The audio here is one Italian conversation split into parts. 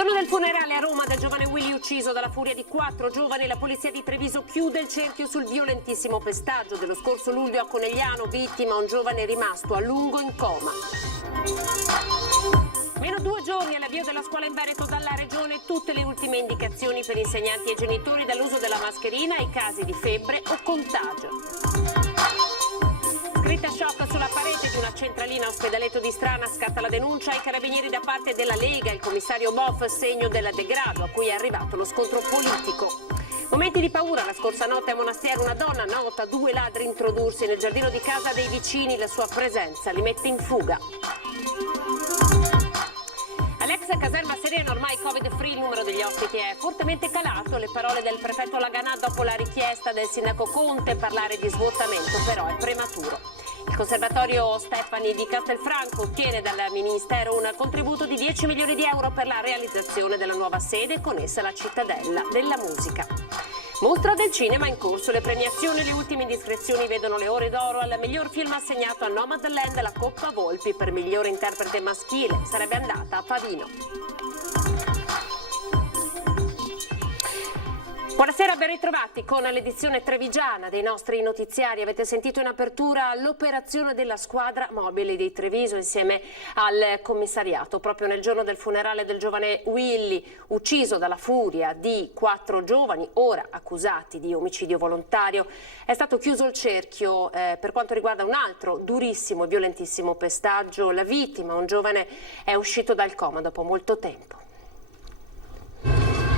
Giorno del funerale a Roma del giovane Willy ucciso dalla furia di 4 giovani. La polizia di Treviso chiude il cerchio sul violentissimo pestaggio dello scorso luglio a Conegliano. Vittima un giovane rimasto a lungo in coma. Meno 2 giorni all'avvio della scuola in Veneto dalla Regione. Tutte le ultime indicazioni per insegnanti e genitori, dall'uso della mascherina ai casi di febbre o contagio. Scritta shock sulla parete di una centralina Ospedaletto di Strana, scatta la denuncia ai carabinieri da parte della Lega. Il commissario Boff, segno del degrado a cui è arrivato lo scontro politico. Momenti di paura la scorsa notte a Monastero, una donna nota, 2 ladri introdursi nel giardino di casa dei vicini, la sua presenza li mette in fuga. All'ex caserma Serena, ormai Covid-free, il numero degli ospiti è fortemente calato. Le parole del prefetto Laganà dopo la richiesta del sindaco Conte, parlare di svuotamento però è prematuro. Il conservatorio Stefani di Castelfranco ottiene dal Ministero un contributo di 10 milioni di euro per la realizzazione della nuova sede, con essa la cittadella della musica. Mostra del cinema in corso, le premiazioni, le ultime indiscrezioni vedono le ore d'oro. Al miglior film assegnato a Nomadland la Coppa Volpi per migliore interprete maschile. Sarebbe andata a Pavino. Buonasera, ben ritrovati con l'edizione trevigiana dei nostri notiziari. Avete sentito in apertura l'operazione della squadra mobile di Treviso insieme al commissariato. Proprio nel giorno del funerale del giovane Willy, ucciso dalla furia di 4 giovani, ora accusati di omicidio volontario, è stato chiuso il cerchio per quanto riguarda un altro durissimo e violentissimo pestaggio. La vittima, un giovane, è uscito dal coma dopo molto tempo.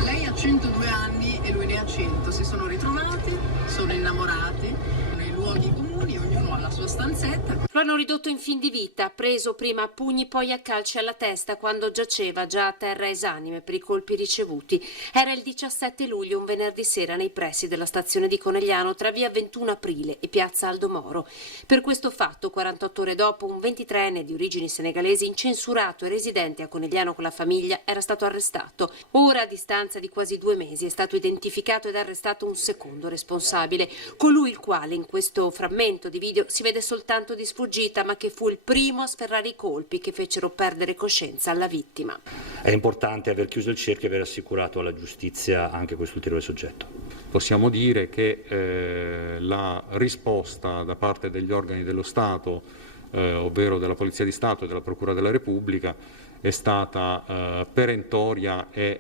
Lei ha 102 anni e lui ne ha 100, si sono ritrovati, sono innamorati, nei luoghi comuni, ognuno ha la sua stanzetta. Lo hanno ridotto in fin di vita, preso prima a pugni poi a calci alla testa quando giaceva già a terra esanime per i colpi ricevuti. Era il 17 luglio, un venerdì sera, nei pressi della stazione di Conegliano tra via 21 Aprile e piazza Aldo Moro. Per questo fatto, 48 ore dopo, un 23enne di origini senegalesi, incensurato e residente a Conegliano con la famiglia, era stato arrestato. Ora, a distanza di quasi 2 mesi, è stato identificato ed arrestato un secondo responsabile, colui il quale in questo frammento di video si vede soltanto di sfuggita, ma che fu il primo a sferrare i colpi che fecero perdere coscienza alla vittima. È importante aver chiuso il cerchio e aver assicurato alla giustizia anche questo ulteriore soggetto. Possiamo dire che la risposta da parte degli organi dello Stato, ovvero della Polizia di Stato e della Procura della Repubblica, è stata perentoria e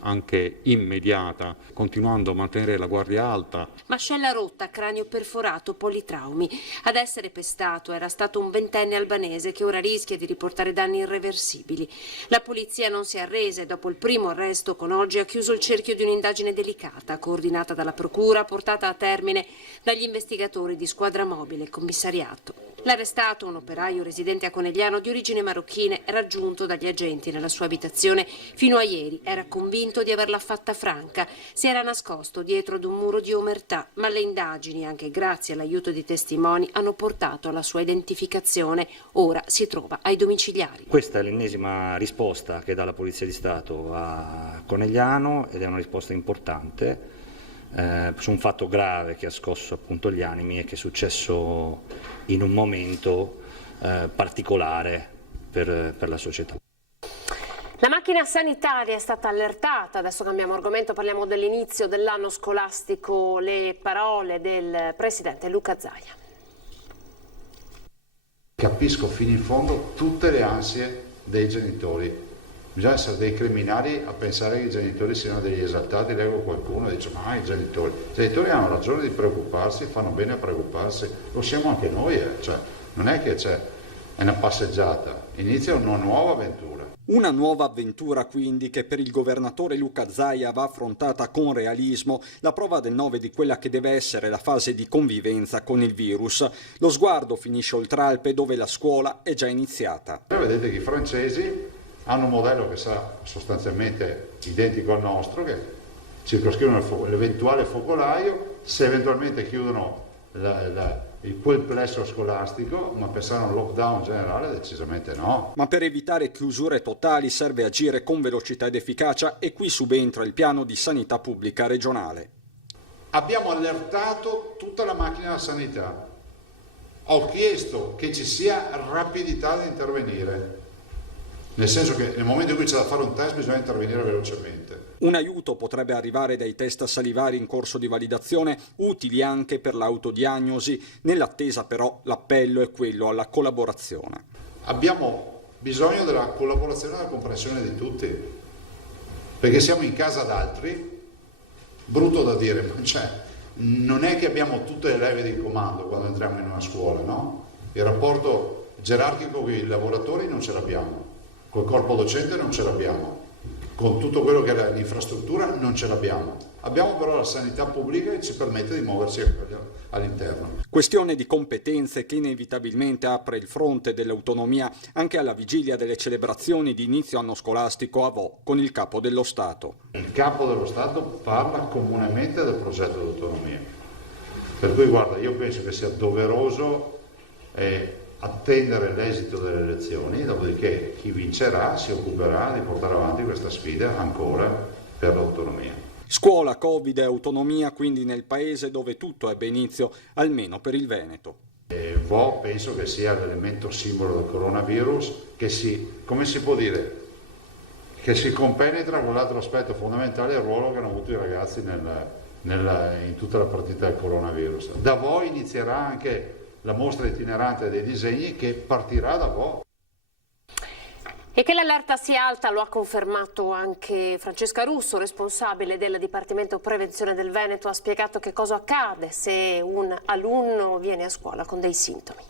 anche immediata, continuando a mantenere la guardia alta. Mascella rotta, cranio perforato, politraumi. Ad essere pestato era stato un 20enne albanese che ora rischia di riportare danni irreversibili. La polizia non si arrese. Dopo il primo arresto con oggi ha chiuso il cerchio di un'indagine delicata, coordinata dalla procura, portata a termine dagli investigatori di squadra mobile e commissariato. L'arrestato, un operaio residente a Conegliano di origini marocchine, raggiunto dagli agenti nella sua abitazione, fino a ieri era convinto di averla fatta franca. Si era nascosto dietro ad un muro di omertà, ma le indagini, anche grazie all'aiuto di testimoni, hanno portato alla sua identificazione. Ora si trova ai domiciliari. Questa è l'ennesima risposta che dà la Polizia di Stato a Conegliano ed è una risposta importante su un fatto grave che ha scosso appunto gli animi e che è successo in un momento particolare per la società. La macchina sanitaria è stata allertata, adesso cambiamo argomento, parliamo dell'inizio dell'anno scolastico, le parole del presidente Luca Zaia. Capisco fino in fondo tutte le ansie dei genitori. Bisogna essere dei criminali a pensare che i genitori siano degli esaltati. Leggo qualcuno e dice ma i genitori hanno ragione di preoccuparsi, fanno bene a preoccuparsi, lo siamo anche noi, cioè, non è che è una passeggiata, inizia una nuova avventura. Una nuova avventura quindi che per il governatore Luca Zaia va affrontata con realismo, la prova del 9 di quella che deve essere la fase di convivenza con il virus. Lo sguardo finisce oltre Alpe dove la scuola è già iniziata. Vedete che i francesi hanno un modello che sarà sostanzialmente identico al nostro, che circoscrivono l'eventuale focolaio, se eventualmente chiudono quel plesso scolastico, ma pensare a un lockdown generale decisamente no. Ma per evitare chiusure totali serve agire con velocità ed efficacia e qui subentra il piano di sanità pubblica regionale. Abbiamo allertato tutta la macchina della sanità, ho chiesto che ci sia rapidità di intervenire. nel senso che nel momento in cui c'è da fare un test bisogna intervenire velocemente. Un aiuto potrebbe arrivare dai test salivari in corso di validazione, utili anche per l'autodiagnosi. Nell'attesa però l'appello è quello alla collaborazione. Abbiamo bisogno della collaborazione e della comprensione di tutti, perché siamo in casa d'altri, brutto da dire, ma non è che abbiamo tutte le leve di comando quando entriamo in una scuola, no? Il rapporto gerarchico con i lavoratori non ce l'abbiamo, col corpo docente non ce l'abbiamo, con tutto quello che è l'infrastruttura non ce l'abbiamo. Abbiamo però la sanità pubblica che ci permette di muoverci all'interno. Questione di competenze che inevitabilmente apre il fronte dell'autonomia anche alla vigilia delle celebrazioni di inizio anno scolastico a Vo con il Capo dello Stato. Il Capo dello Stato parla comunemente del progetto di autonomia. Per cui guarda, io penso che sia doveroso attendere l'esito delle elezioni, dopodiché chi vincerà si occuperà di portare avanti questa sfida ancora per l'autonomia. Scuola, Covid e autonomia quindi nel paese dove tutto ebbe inizio, almeno per il Veneto. Vo penso che sia l'elemento simbolo del coronavirus che come si può dire, che si compenetra con l'altro aspetto fondamentale del ruolo che hanno avuto i ragazzi in tutta la partita del coronavirus. Da Vo inizierà anche la mostra itinerante dei disegni che partirà da Vo. E che l'allerta sia alta lo ha confermato anche Francesca Russo, responsabile del Dipartimento Prevenzione del Veneto. Ha spiegato che cosa accade se un alunno viene a scuola con dei sintomi.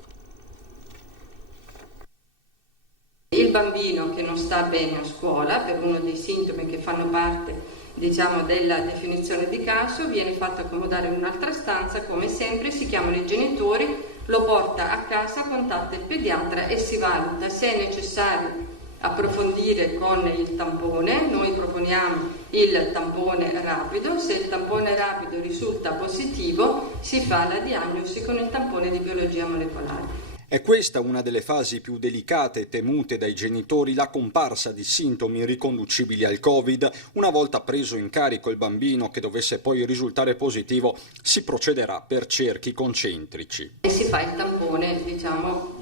Il bambino che non sta bene a scuola per uno dei sintomi che fanno parte della definizione di caso viene fatto accomodare in un'altra stanza, come sempre si chiamano i genitori, lo porta a casa, contatta il pediatra e si valuta se è necessario approfondire con il tampone. Noi proponiamo il tampone rapido, se il tampone rapido risulta positivo si fa la diagnosi con il tampone di biologia molecolare. È questa una delle fasi più delicate e temute dai genitori, la comparsa di sintomi riconducibili al Covid. Una volta preso in carico il bambino che dovesse poi risultare positivo, si procederà per cerchi concentrici. E si fa il tampone,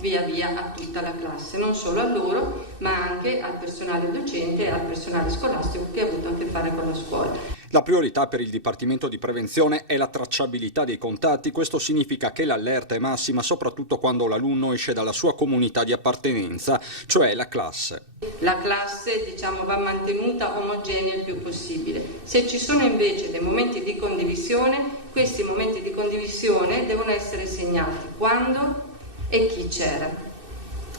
via via a tutta la classe, non solo a loro, ma anche al personale docente e al personale scolastico che ha avuto a che fare con la scuola. La priorità per il Dipartimento di Prevenzione è la tracciabilità dei contatti. Questo significa che l'allerta è massima soprattutto quando l'alunno esce dalla sua comunità di appartenenza, cioè la classe. La classe va mantenuta omogenea il più possibile. Se ci sono invece dei momenti di condivisione, questi momenti di condivisione devono essere segnati quando e chi c'era.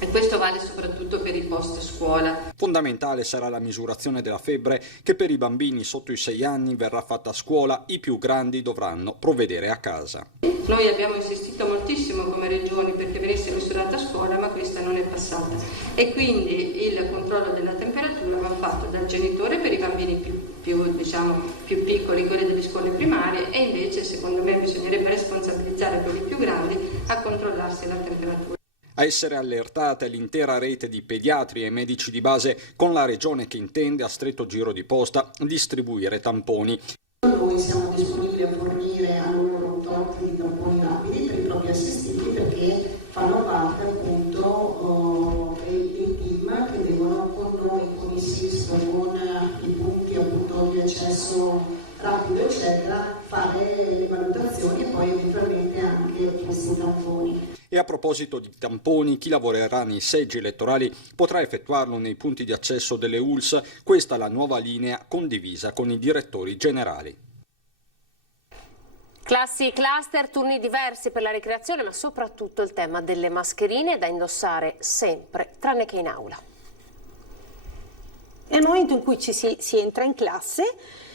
E questo vale soprattutto per i post scuola. Fondamentale sarà la misurazione della febbre che per i bambini sotto i 6 anni verrà fatta a scuola, i più grandi dovranno provvedere a casa. Noi abbiamo insistito moltissimo come regioni perché venisse misurata a scuola, ma questa non è passata. E quindi il controllo della temperatura va fatto dal genitore per i bambini più piccoli, quelli delle scuole primarie, e invece secondo me bisognerebbe responsabilizzare quelli più grandi a controllarsi la temperatura. A essere allertata è l'intera rete di pediatri e medici di base, con la regione che intende a stretto giro di posta distribuire tamponi. Noi siamo disponibili a fornire a loro tot di tamponi rapidi per i propri assistiti perché fanno parte appunto dei team che devono con noi, con il SISP, con i punti appunto di accesso rapido eccetera, fare le valutazioni e poi eventualmente anche questi tamponi. E a proposito di tamponi, chi lavorerà nei seggi elettorali potrà effettuarlo nei punti di accesso delle ULSS. Questa è la nuova linea condivisa con i direttori generali. Classi cluster, turni diversi per la ricreazione, ma soprattutto il tema delle mascherine da indossare sempre, tranne che in aula. Nel momento in cui si entra in classe,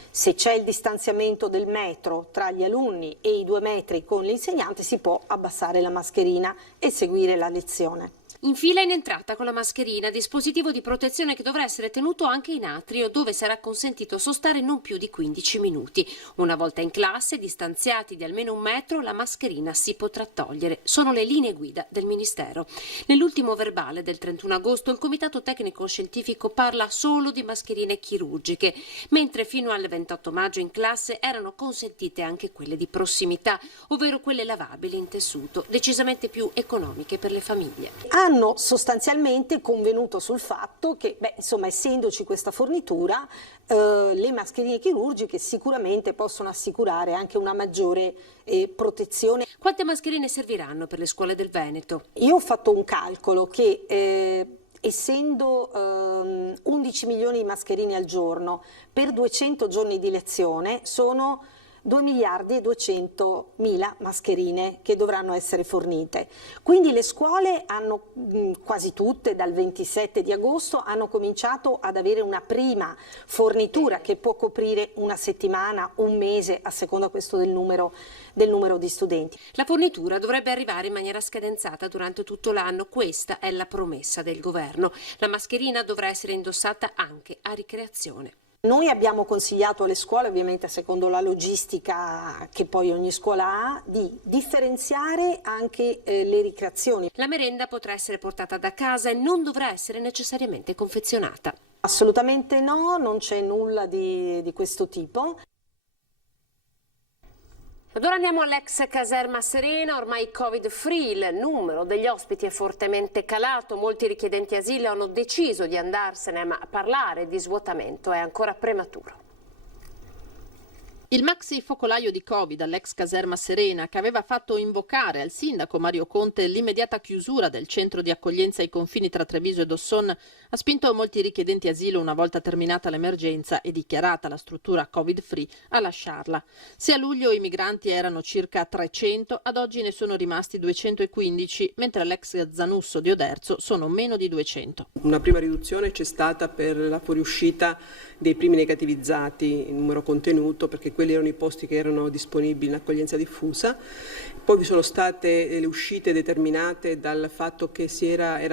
se c'è il distanziamento del metro tra gli alunni e i 2 metri con l'insegnante, si può abbassare la mascherina e seguire la lezione. In fila in entrata con la mascherina, dispositivo di protezione che dovrà essere tenuto anche in atrio, dove sarà consentito sostare non più di 15 minuti. Una volta in classe, distanziati di almeno 1 metro, la mascherina si potrà togliere. Sono le linee guida del Ministero. Nell'ultimo verbale del 31 agosto il Comitato Tecnico Scientifico parla solo di mascherine chirurgiche, mentre fino al 28 maggio in classe erano consentite anche quelle di prossimità, ovvero quelle lavabili in tessuto, decisamente più economiche per le famiglie. hanno sostanzialmente convenuto sul fatto che, essendoci questa fornitura, le mascherine chirurgiche sicuramente possono assicurare anche una maggiore protezione. Quante mascherine serviranno per le scuole del Veneto? Io ho fatto un calcolo che essendo 11 milioni di mascherine al giorno per 200 giorni di lezione sono 2 miliardi e 200 mila mascherine che dovranno essere fornite. Quindi le scuole hanno quasi tutte dal 27 di agosto hanno cominciato ad avere una prima fornitura che può coprire una settimana, un mese, a seconda questo del numero di studenti. La fornitura dovrebbe arrivare in maniera scadenzata durante tutto l'anno, questa è la promessa del governo. La mascherina dovrà essere indossata anche a ricreazione. Noi abbiamo consigliato alle scuole, ovviamente secondo la logistica che poi ogni scuola ha, di differenziare anche le ricreazioni. La merenda potrà essere portata da casa e non dovrà essere necessariamente confezionata. Assolutamente no, non c'è nulla di questo tipo. Ed ora andiamo all'ex caserma Serena, ormai Covid-free, il numero degli ospiti è fortemente calato, molti richiedenti asilo hanno deciso di andarsene, ma parlare di svuotamento è ancora prematuro. Il maxi focolaio di Covid all'ex caserma Serena, che aveva fatto invocare al sindaco Mario Conte l'immediata chiusura del centro di accoglienza ai confini tra Treviso e Dosson, ha spinto molti richiedenti asilo, una volta terminata l'emergenza e dichiarata la struttura Covid-free, a lasciarla. Se a luglio i migranti erano circa 300, ad oggi ne sono rimasti 215, mentre all'ex Zanusso di Oderzo sono meno di 200. Una prima riduzione c'è stata per la fuoriuscita dei primi negativizzati in numero contenuto, perché quelli erano i posti che erano disponibili in accoglienza diffusa. Poi vi sono state le uscite determinate dal fatto che si era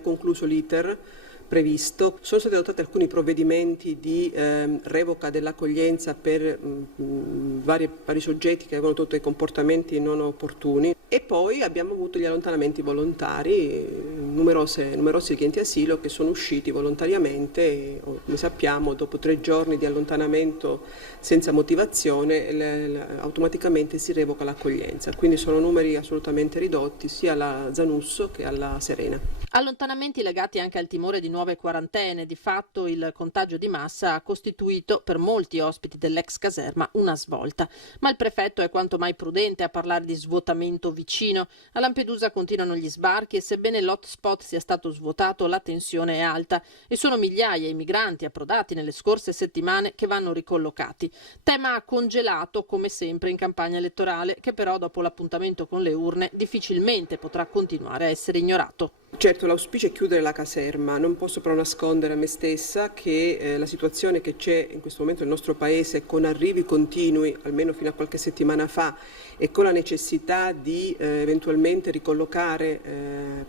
concluso l'iter previsto. Sono stati adottati alcuni provvedimenti di revoca dell'accoglienza per vari soggetti che avevano tenuto dei comportamenti non opportuni, e poi abbiamo avuto gli allontanamenti volontari, numerosi richiedenti asilo che sono usciti volontariamente e, come sappiamo, dopo 3 giorni di allontanamento senza motivazione automaticamente si revoca l'accoglienza. Quindi sono numeri assolutamente ridotti sia alla Zanusso che alla Serena. Allontanamenti legati anche al timore di nuove quarantene. Di fatto il contagio di massa ha costituito per molti ospiti dell'ex caserma una svolta. Ma il prefetto è quanto mai prudente a parlare di svuotamento vicino. A Lampedusa continuano gli sbarchi e sebbene l'hotspot sia stato svuotato, la tensione è alta e sono migliaia i migranti approdati nelle scorse settimane che vanno ricollocati. Tema congelato come sempre in campagna elettorale, che però dopo l'appuntamento con le urne difficilmente potrà continuare a essere ignorato. Certo, l'auspicio è chiudere la caserma. Non posso però nascondere a me stessa che la situazione che c'è in questo momento nel nostro paese, con arrivi continui, almeno fino a qualche settimana fa, e con la necessità di eventualmente ricollocare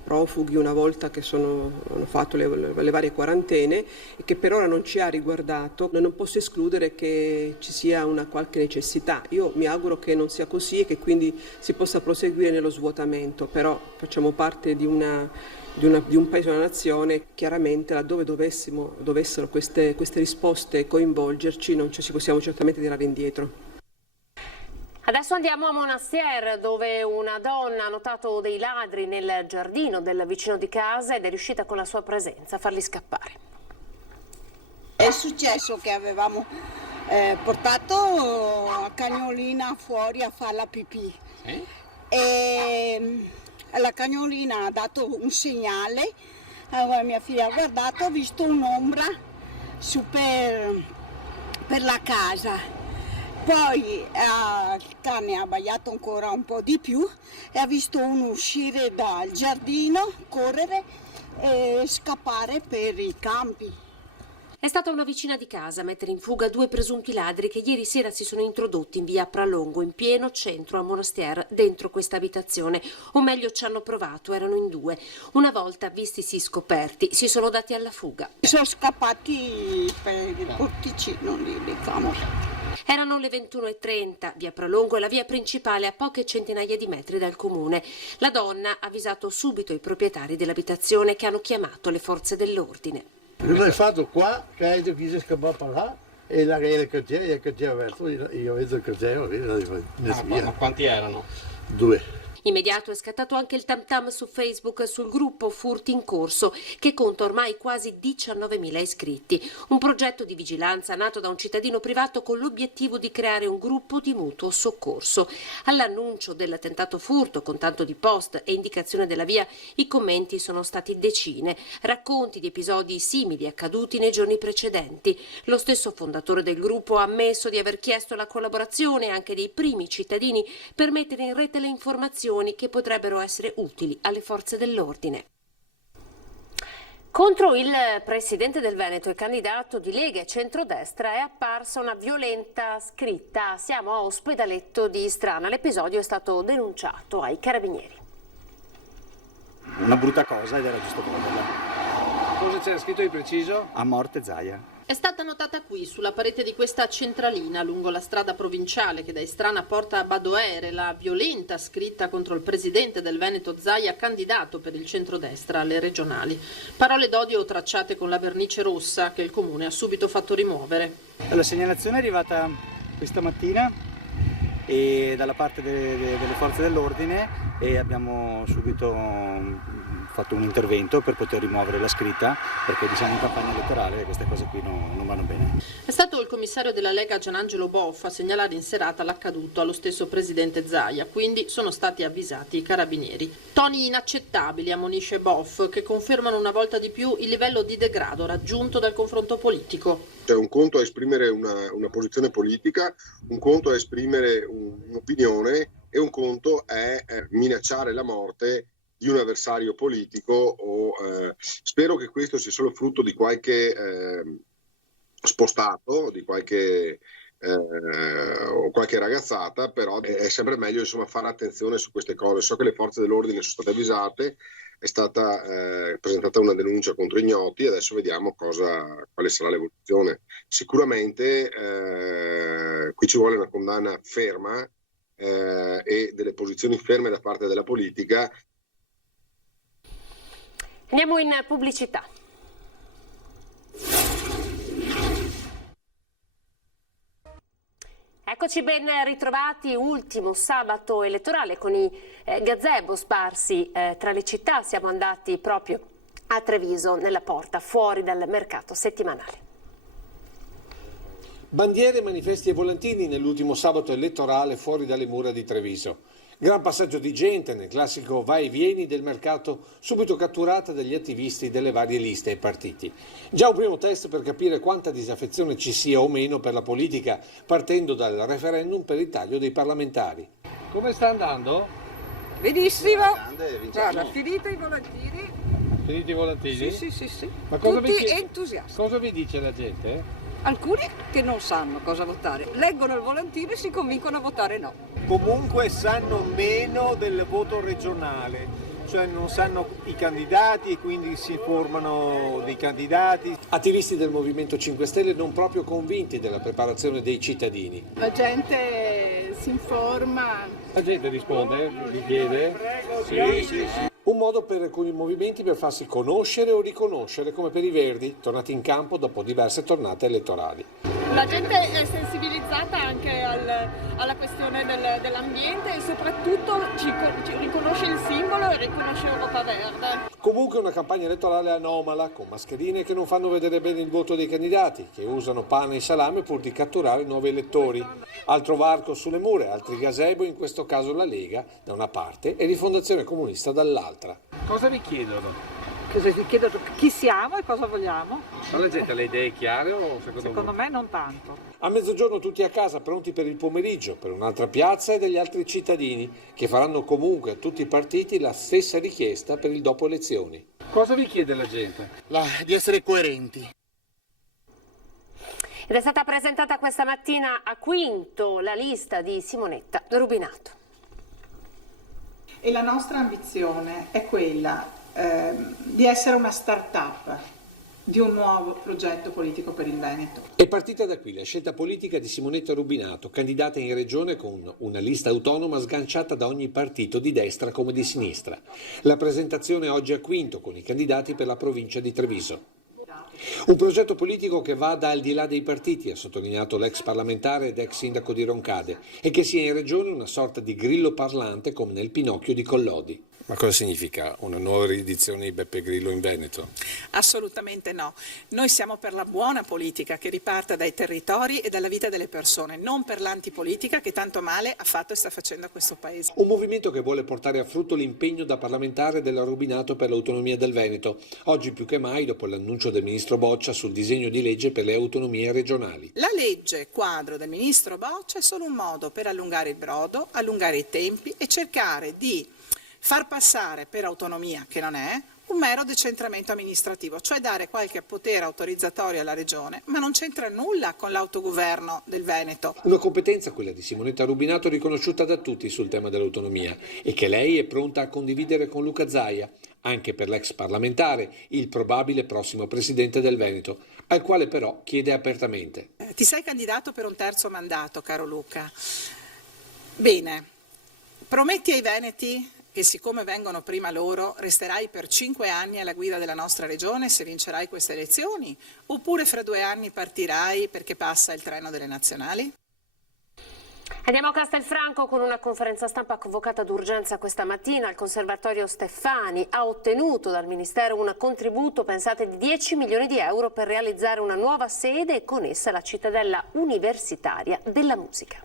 profughi una volta che hanno fatto le varie quarantene, e che per ora non ci ha riguardato, non posso escludere che ci sia una qualche necessità. Io mi auguro che non sia così e che quindi si possa proseguire nello svuotamento, però facciamo parte di un paese, una nazione, chiaramente laddove dovessero queste risposte coinvolgerci non ci possiamo certamente tirare indietro. Adesso andiamo a Monastier, dove una donna ha notato dei ladri nel giardino del vicino di casa ed è riuscita con la sua presenza a farli scappare. È successo che avevamo portato la cagnolina fuori a fare la pipì e la cagnolina ha dato un segnale, allora mia figlia ha guardato, ha visto un'ombra su per la casa. Poi il cane ha abbaiato ancora un po' di più e ha visto uno uscire dal giardino, correre e scappare per i campi. È stata una vicina di casa a mettere in fuga 2 presunti ladri che ieri sera si sono introdotti in via Pralongo, in pieno centro a Monastier, dentro questa abitazione. O meglio, ci hanno provato, erano in 2. Una volta vistisi scoperti, si sono dati alla fuga. Sono scappati per il porticino lì dei campi. Erano le 21:30, via Pralongo è la via principale a poche centinaia di metri dal comune. La donna ha avvisato subito i proprietari dell'abitazione che hanno chiamato le forze dell'ordine. Cosa hai fatto qua? Che hai detto che si scappava per là e la il cantiere aperto, io vedo il cantiere, ma quanti erano? 2. Immediato è scattato anche il tam tam su Facebook sul gruppo Furti in Corso, che conta ormai quasi 19.000 iscritti. Un progetto di vigilanza nato da un cittadino privato con l'obiettivo di creare un gruppo di mutuo soccorso. All'annuncio del tentato furto, con tanto di post e indicazione della via, i commenti sono stati decine. Racconti di episodi simili accaduti nei giorni precedenti. Lo stesso fondatore del gruppo ha ammesso di aver chiesto la collaborazione anche dei primi cittadini per mettere in rete le informazioni che potrebbero essere utili alle forze dell'ordine. Contro il presidente del Veneto e candidato di Lega e centrodestra è apparsa una violenta scritta. Siamo a Ospedaletto di Strana. L'episodio è stato denunciato ai carabinieri. Una brutta cosa ed era giusto toglierla. Cosa c'era scritto di preciso? A morte Zaia. È stata notata qui, sulla parete di questa centralina lungo la strada provinciale che da Istrana porta a Badoere, la violenta scritta contro il presidente del Veneto Zaia, candidato per il centrodestra alle regionali. Parole d'odio tracciate con la vernice rossa che il comune ha subito fatto rimuovere. La segnalazione è arrivata questa mattina e dalla parte delle forze dell'ordine e abbiamo subito fatto un intervento per poter rimuovere la scritta, perché siamo in campagna elettorale e queste cose qui non vanno bene. È stato il commissario della Lega Gianangelo Boff a segnalare in serata l'accaduto allo stesso presidente Zaia, quindi sono stati avvisati i carabinieri. Toni inaccettabili, ammonisce Boff, che confermano una volta di più il livello di degrado raggiunto dal confronto politico. Cioè, un conto è esprimere una posizione politica, un conto è esprimere un'opinione e un conto è minacciare la morte di un avversario politico spero che questo sia solo frutto di qualche spostato, di qualche ragazzata, però è sempre meglio insomma fare attenzione su queste cose. So che le forze dell'ordine sono state avvisate, è stata presentata una denuncia contro ignoti, adesso vediamo quale sarà l'evoluzione. Sicuramente qui ci vuole una condanna ferma e delle posizioni ferme da parte della politica. Andiamo in pubblicità. Eccoci ben ritrovati, ultimo sabato elettorale con i gazebo sparsi tra le città. Siamo andati proprio a Treviso, nella porta, fuori dal mercato settimanale. Bandiere, manifesti e volantini nell'ultimo sabato elettorale fuori dalle mura di Treviso. Gran passaggio di gente nel classico vai e vieni del mercato, subito catturata dagli attivisti delle varie liste e partiti. Già un primo test per capire quanta disaffezione ci sia o meno per la politica, partendo dal referendum per il taglio dei parlamentari. Come sta andando? Benissimo. Guarda, finito i volantini. Finiti i volantini? Sì. Ma cosa tutti entusiasti. Cosa vi dice la gente? Alcuni che non sanno cosa votare, leggono il volantino e si convincono a votare no. Comunque sanno meno del voto regionale, cioè non sanno i candidati e quindi si formano dei candidati. Attivisti del Movimento 5 Stelle non proprio convinti della preparazione dei cittadini. La gente si informa. La gente risponde, vi chiede? Sì. Un modo con i movimenti per farsi conoscere o riconoscere, come per i Verdi, tornati in campo dopo diverse tornate elettorali. La gente è sensibilizzata anche alla questione dell'ambiente e soprattutto ci riconosce il simbolo e riconosce Europa Verde. Comunque una campagna elettorale anomala, con mascherine che non fanno vedere bene il voto dei candidati, che usano pane e salame pur di catturare nuovi elettori. Altro varco sulle mura, altri gazebo, in questo caso la Lega da una parte e Rifondazione Comunista dall'altra. Cosa vi chiedono? Cosa vi chiedono? Chi siamo e cosa vogliamo? Ma la gente ha le idee chiare o secondo me non tanto. A mezzogiorno tutti a casa, pronti per il pomeriggio, per un'altra piazza e degli altri cittadini, che faranno comunque a tutti i partiti la stessa richiesta per il dopo elezioni. Cosa vi chiede la gente? Di essere coerenti. Ed è stata presentata questa mattina a Quinto la lista di Simonetta Rubinato. E la nostra ambizione è quella di essere una start-up di un nuovo progetto politico per il Veneto. È partita da qui la scelta politica di Simonetta Rubinato, candidata in regione con una lista autonoma sganciata da ogni partito di destra come di sinistra. La presentazione oggi a Quinto con i candidati per la provincia di Treviso. Un progetto politico che vada al di là dei partiti, ha sottolineato l'ex parlamentare ed ex sindaco di Roncade, e che sia in regione una sorta di grillo parlante come nel Pinocchio di Collodi. Ma cosa significa una nuova riedizione di Beppe Grillo in Veneto? Assolutamente no. Noi siamo per la buona politica che riparta dai territori e dalla vita delle persone, non per l'antipolitica che tanto male ha fatto e sta facendo a questo Paese. Un movimento che vuole portare a frutto l'impegno da parlamentare della Rubinato per l'autonomia del Veneto, oggi più che mai dopo l'annuncio del ministro Boccia sul disegno di legge per le autonomie regionali. La legge quadro del ministro Boccia è solo un modo per allungare il brodo, allungare i tempi e cercare di far passare per autonomia, che non è, un mero decentramento amministrativo, cioè dare qualche potere autorizzatorio alla regione, ma non c'entra nulla con l'autogoverno del Veneto. Una competenza, quella di Simonetta Rubinato, riconosciuta da tutti sul tema dell'autonomia e che lei è pronta a condividere con Luca Zaia, anche per l'ex parlamentare, il probabile prossimo presidente del Veneto, al quale però chiede apertamente. Ti sei candidato per un terzo mandato, caro Luca. Bene, prometti ai veneti che siccome vengono prima loro, resterai per 5 anni alla guida della nostra regione se vincerai queste elezioni? Oppure fra 2 anni partirai perché passa il treno delle nazionali? Andiamo a Castelfranco con una conferenza stampa convocata d'urgenza questa mattina. Il Conservatorio Steffani ha ottenuto dal Ministero un contributo, pensate, di 10 milioni di euro per realizzare una nuova sede e con essa la cittadella universitaria della musica.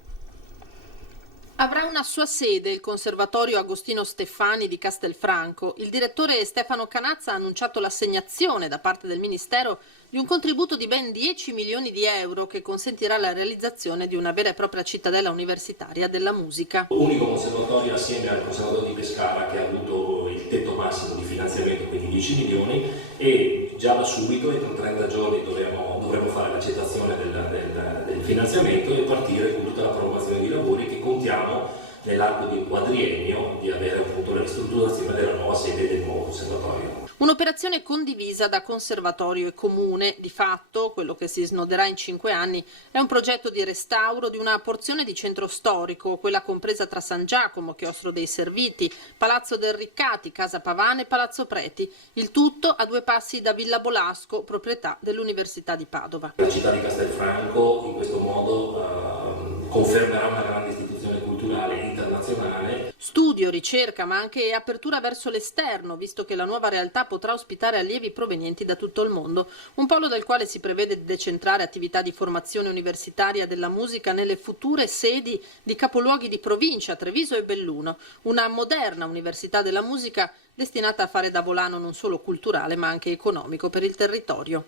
Avrà una sua sede il Conservatorio Agostino Steffani di Castelfranco. Il direttore Stefano Canazza ha annunciato l'assegnazione da parte del Ministero di un contributo di ben 10 milioni di euro che consentirà la realizzazione di una vera e propria cittadella universitaria della musica. Unico conservatorio assieme al Conservatorio di Pescara che ha avuto il tetto massimo di finanziamento, quindi 10 milioni, e già da subito, entro 30 giorni, dovremo fare l'accettazione del finanziamento e partire con tutta la programmazione di lavori che contiamo nell'arco di un quadriennio di avere appunto la ristrutturazione della nuova sede del nuovo conservatorio. Un'operazione condivisa da conservatorio e comune. Di fatto, quello che si snoderà in 5 anni è un progetto di restauro di una porzione di centro storico, quella compresa tra San Giacomo, Chiostro dei Serviti, Palazzo del Riccati, Casa Pavana e Palazzo Preti. Il tutto a 2 passi da Villa Bolasco, proprietà dell'Università di Padova. La città di Castelfranco in questo modo confermerà una grande istituzione culturale internazionale. Studio, ricerca, ma anche apertura verso l'esterno, visto che la nuova realtà potrà ospitare allievi provenienti da tutto il mondo. Un polo del quale si prevede di decentrare attività di formazione universitaria della musica nelle future sedi di capoluoghi di provincia, Treviso e Belluno. Una moderna università della musica destinata a fare da volano non solo culturale ma anche economico per il territorio.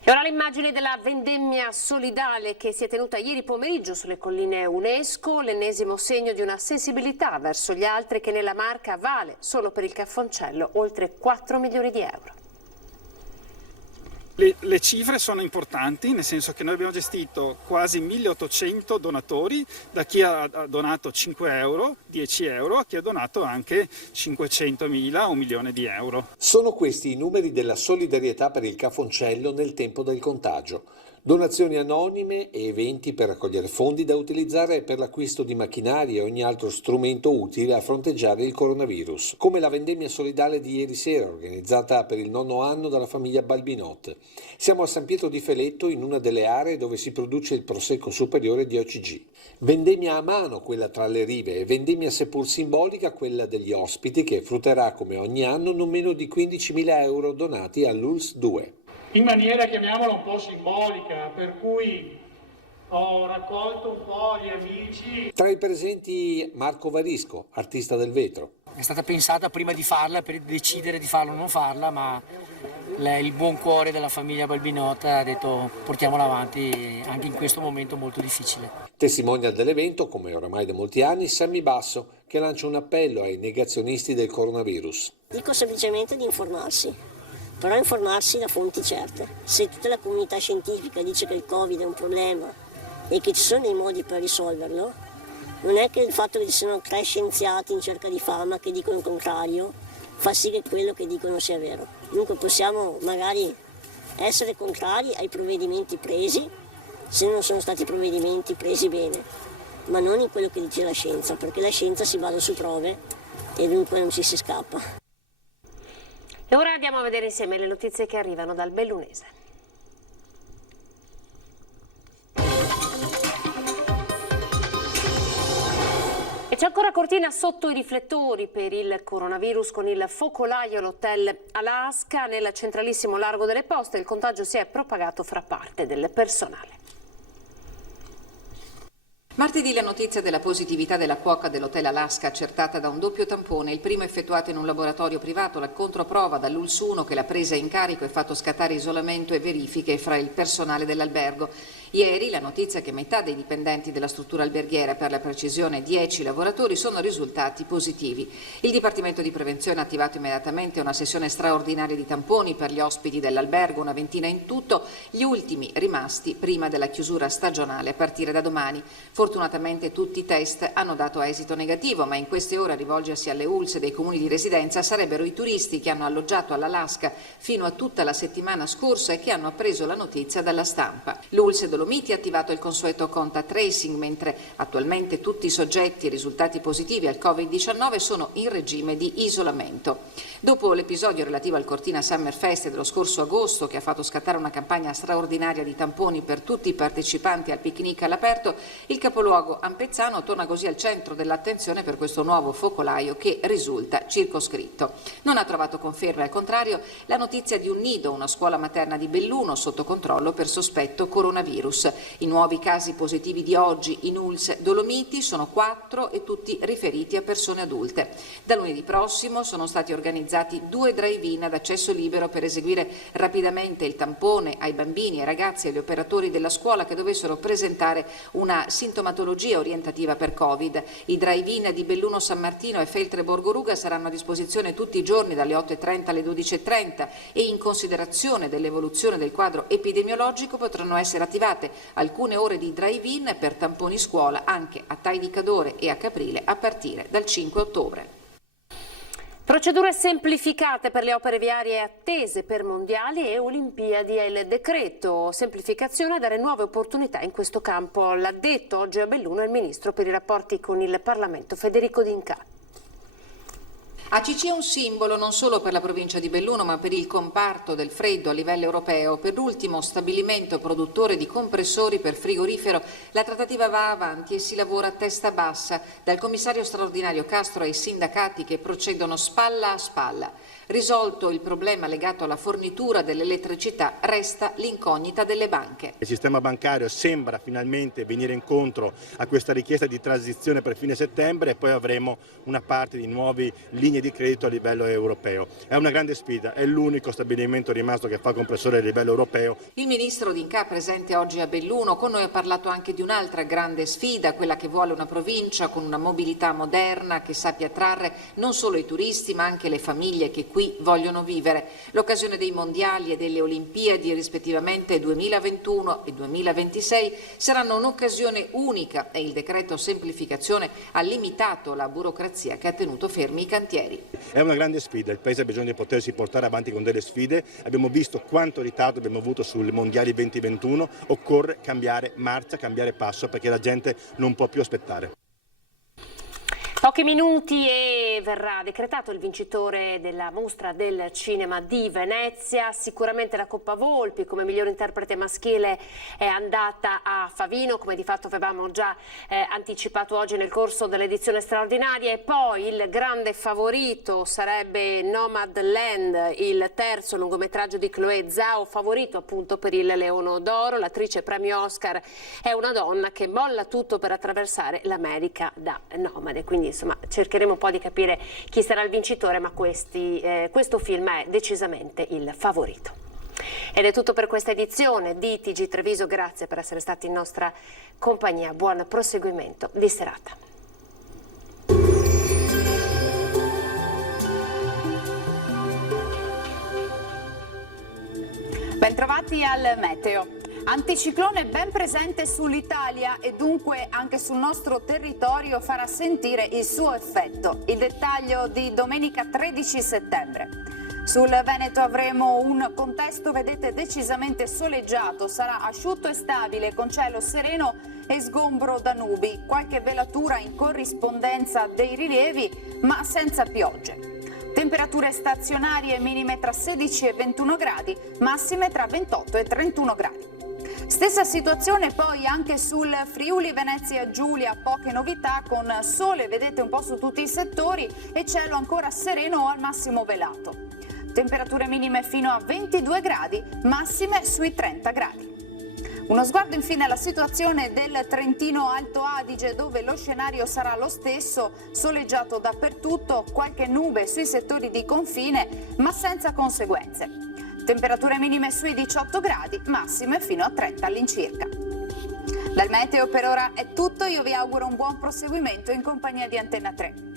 E ora le immagini della vendemmia solidale che si è tenuta ieri pomeriggio sulle colline UNESCO, l'ennesimo segno di una sensibilità verso gli altri che nella Marca vale solo per il Caffoncello oltre 4 milioni di euro. Le cifre sono importanti, nel senso che noi abbiamo gestito quasi 1800 donatori, da chi ha donato 5 euro, 10 euro, a chi ha donato anche 500.000 o 1 milione di euro. Sono questi i numeri della solidarietà per il Caffoncello nel tempo del contagio. Donazioni anonime e eventi per raccogliere fondi da utilizzare per l'acquisto di macchinari e ogni altro strumento utile a fronteggiare il coronavirus, come la vendemmia solidale di ieri sera organizzata per il 9° anno dalla famiglia Balbinot. Siamo a San Pietro di Feletto, in una delle aree dove si produce il prosecco superiore di OCG. Vendemmia a mano quella tra le rive e vendemmia seppur simbolica quella degli ospiti che frutterà come ogni anno non meno di 15.000 euro donati all'ULSS 2. In maniera, chiamiamola, un po' simbolica, per cui ho raccolto un po' gli amici. Tra i presenti Marco Varisco, artista del vetro. È stata pensata prima di farla per decidere di farla o non farla, ma il buon cuore della famiglia Balbinot ha detto portiamola avanti anche in questo momento molto difficile. Testimonial dell'evento, come oramai da molti anni, Sammy Basso, che lancia un appello ai negazionisti del coronavirus. Dico semplicemente di informarsi. Però informarsi da fonti certe. Se tutta la comunità scientifica dice che il Covid è un problema e che ci sono dei modi per risolverlo, non è che il fatto che ci siano 3 scienziati in cerca di fama che dicono il contrario fa sì che quello che dicono sia vero. Dunque possiamo magari essere contrari ai provvedimenti presi, se non sono stati provvedimenti presi bene, ma non in quello che dice la scienza, perché la scienza si basa su prove e dunque non ci si scappa. E ora andiamo a vedere insieme le notizie che arrivano dal Bellunese. E c'è ancora Cortina sotto i riflettori per il coronavirus con il focolaio all'hotel Alaska. Nel centralissimo largo delle Poste il contagio si è propagato fra parte del personale. Martedì la notizia della positività della cuoca dell'Hotel Alaska accertata da un doppio tampone, il primo effettuato in un laboratorio privato, la controprova dall'ULS 1 che l'ha presa in carico e fatto scattare isolamento e verifiche fra il personale dell'albergo. Ieri la notizia che metà dei dipendenti della struttura alberghiera, per la precisione 10 lavoratori, sono risultati positivi. Il Dipartimento di Prevenzione ha attivato immediatamente una sessione straordinaria di tamponi per gli ospiti dell'albergo, una ventina in tutto, gli ultimi rimasti prima della chiusura stagionale a partire da domani. Fortunatamente tutti i test hanno dato esito negativo, ma in queste ore a rivolgersi alle ULS dei comuni di residenza sarebbero i turisti che hanno alloggiato all'Alaska fino a tutta la settimana scorsa e che hanno appreso la notizia dalla stampa. L'ULS Dolomiti ha attivato il consueto contact tracing, mentre attualmente tutti i soggetti risultati positivi al Covid-19 sono in regime di isolamento. Dopo l'episodio relativo al Cortina Summer Fest dello scorso agosto, che ha fatto scattare una campagna straordinaria di tamponi per tutti i partecipanti al picnic all'aperto, il capoluogo ampezzano torna così al centro dell'attenzione per questo nuovo focolaio che risulta circoscritto. Non ha trovato conferma, al contrario, la notizia di un nido, una scuola materna di Belluno, sotto controllo per sospetto coronavirus. I nuovi casi positivi di oggi in ULS Dolomiti sono 4 e tutti riferiti a persone adulte. Da lunedì prossimo sono stati organizzati 2 drive-in ad accesso libero per eseguire rapidamente il tampone ai bambini, ai ragazzi e agli operatori della scuola che dovessero presentare una sintomatologia orientativa per Covid. I drive-in di Belluno San Martino e Feltre Borgoruga saranno a disposizione tutti i giorni dalle 8:30 alle 12:30 e in considerazione dell'evoluzione del quadro epidemiologico potranno essere attivate alcune ore di drive-in per tamponi scuola anche a Tai di Cadore e a Caprile a partire dal 5 ottobre. Procedure semplificate per le opere viarie attese per mondiali e olimpiadi è il decreto semplificazione a dare nuove opportunità in questo campo. L'ha detto oggi a Belluno il ministro per i rapporti con il Parlamento Federico D'Incà. ACC è un simbolo non solo per la provincia di Belluno ma per il comparto del freddo a livello europeo. Per l'ultimo stabilimento produttore di compressori per frigorifero la trattativa va avanti e si lavora a testa bassa dal commissario straordinario Castro ai sindacati che procedono spalla a spalla. Risolto il problema legato alla fornitura dell'elettricità, resta l'incognita delle banche. Il sistema bancario sembra finalmente venire incontro a questa richiesta di transizione per fine settembre e poi avremo una parte di nuove linee di credito a livello europeo. È una grande sfida, è l'unico stabilimento rimasto che fa compressore a livello europeo. Il ministro D'Incà, presente oggi a Belluno, con noi ha parlato anche di un'altra grande sfida, quella che vuole una provincia con una mobilità moderna che sappia attrarre non solo i turisti ma anche le famiglie che qui vogliono vivere. L'occasione dei mondiali e delle Olimpiadi, rispettivamente 2021 e 2026, saranno un'occasione unica e il decreto semplificazione ha limitato la burocrazia che ha tenuto fermi i cantieri. È una grande sfida, il Paese ha bisogno di potersi portare avanti con delle sfide, abbiamo visto quanto ritardo abbiamo avuto sui mondiali 2021, occorre cambiare marcia, cambiare passo perché la gente non può più aspettare. Pochi minuti e verrà decretato il vincitore della mostra del cinema di Venezia. Sicuramente la Coppa Volpi come miglior interprete maschile è andata a Favino, come di fatto avevamo già anticipato oggi nel corso dell'edizione straordinaria, e poi il grande favorito sarebbe Nomadland, il terzo lungometraggio di Chloé Zhao, favorito appunto per il Leone d'Oro. L'attrice premio Oscar è una donna che molla tutto per attraversare l'America da nomade, quindi insomma cercheremo un po' di capire chi sarà il vincitore, ma questo film è decisamente il favorito. Ed è tutto per questa edizione di TG Treviso, grazie per essere stati in nostra compagnia, buon proseguimento di serata. Bentrovati al meteo. Anticiclone ben presente sull'Italia e dunque anche sul nostro territorio farà sentire il suo effetto. Il dettaglio di domenica 13 settembre. Sul Veneto avremo un contesto, vedete, decisamente soleggiato, sarà asciutto e stabile con cielo sereno e sgombro da nubi, qualche velatura in corrispondenza dei rilievi ma senza piogge. Temperature stazionarie minime tra 16 e 21 gradi, massime tra 28 e 31 gradi. Stessa situazione poi anche sul Friuli Venezia Giulia, poche novità, con sole vedete un po' su tutti i settori e cielo ancora sereno o al massimo velato. Temperature minime fino a 22 gradi, massime sui 30 gradi. Uno sguardo infine alla situazione del Trentino Alto Adige, dove lo scenario sarà lo stesso, soleggiato dappertutto, qualche nube sui settori di confine, ma senza conseguenze. Temperature minime sui 18 gradi, massime fino a 30 all'incirca. Dal meteo per ora è tutto, io vi auguro un buon proseguimento in compagnia di Antenna 3.